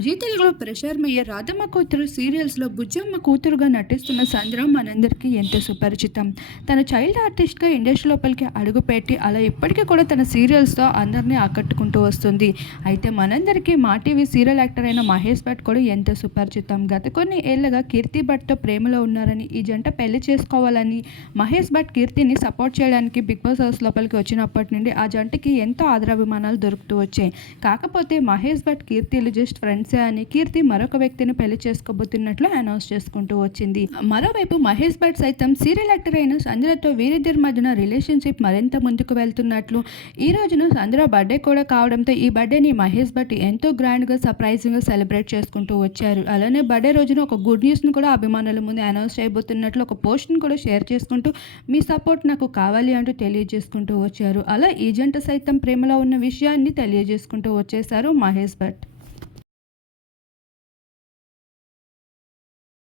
G తెలుగులో ప్రసారమయ్యే రాధమ్మ కూతురు సీరియల్స్లో బుజ్జమ్మ కూతురుగా నటిస్తున్న సంద్ర మనందరికీ ఎంతో సుపరిచితం. తన చైల్డ్ ఆర్టిస్ట్గా ఇండస్ట్రీ లోపలికి అడుగుపెట్టి అలా ఇప్పటికీ కూడా తన సీరియల్స్తో అందరినీ ఆకట్టుకుంటూ వస్తుంది. అయితే మనందరికీ మా టీవీ సీరియల్ యాక్టర్ అయిన మహేష్ భట్ కూడా ఎంతో సుపరిచితం. గత కొన్ని ఏళ్లుగా కీర్తి భట్తో ప్రేమలో ఉన్నారని, ఈ జంట పెళ్లి చేసుకోవాలని మహేష్ భట్ కీర్తిని సపోర్ట్ చేయడానికి బిగ్ బాస్ హౌస్ లోపలికి వచ్చినప్పటి నుండి ఆ జంటకి ఎంతో ఆదరాభిమానాలు దొరుకుతూ వచ్చాయి. కాకపోతే మహేష్ భట్ కీర్తిలు జస్ట్ ఫ్రెండ్సే అని కీర్తి మరొక వ్యక్తిని పెళ్లి చేసుకోబోతున్నట్లు అనౌన్స్ చేసుకుంటూ వచ్చింది. మరోవైపు మహేష్ భట్ సైతం సీరియల్ యాక్టర్ అయిన సంధ్రతో వీరిద్దరి మధ్యన రిలేషన్షిప్ మరింత ముందుకు వెళ్తున్నట్లు ఈ రోజున సంధ్ర బర్త్డే కూడా కావడంతో ఈ బర్త్డేని మహేష్ భట్ ఎంతో గ్రాండ్గా సర్ప్రైజింగ్గా సెలబ్రేట్ చేసుకుంటూ వచ్చారు. అలానే బర్త్డే రోజున ఒక గుడ్ న్యూస్ను కూడా అభిమానుల ముందు అనౌన్స్ చేయబోతున్నట్లు ఒక పోస్ట్ని కూడా షేర్ చేసుకుంటూ మీ సపోర్ట్ నాకు కావాలి అంటూ తెలియజేసుకుంటూ వచ్చారు. అలా ఈ జంట సైతం ప్రేమలో ఉన్న విషయాన్ని తెలియజేసుకుంటూ వచ్చేశారు మహేష్ భట్.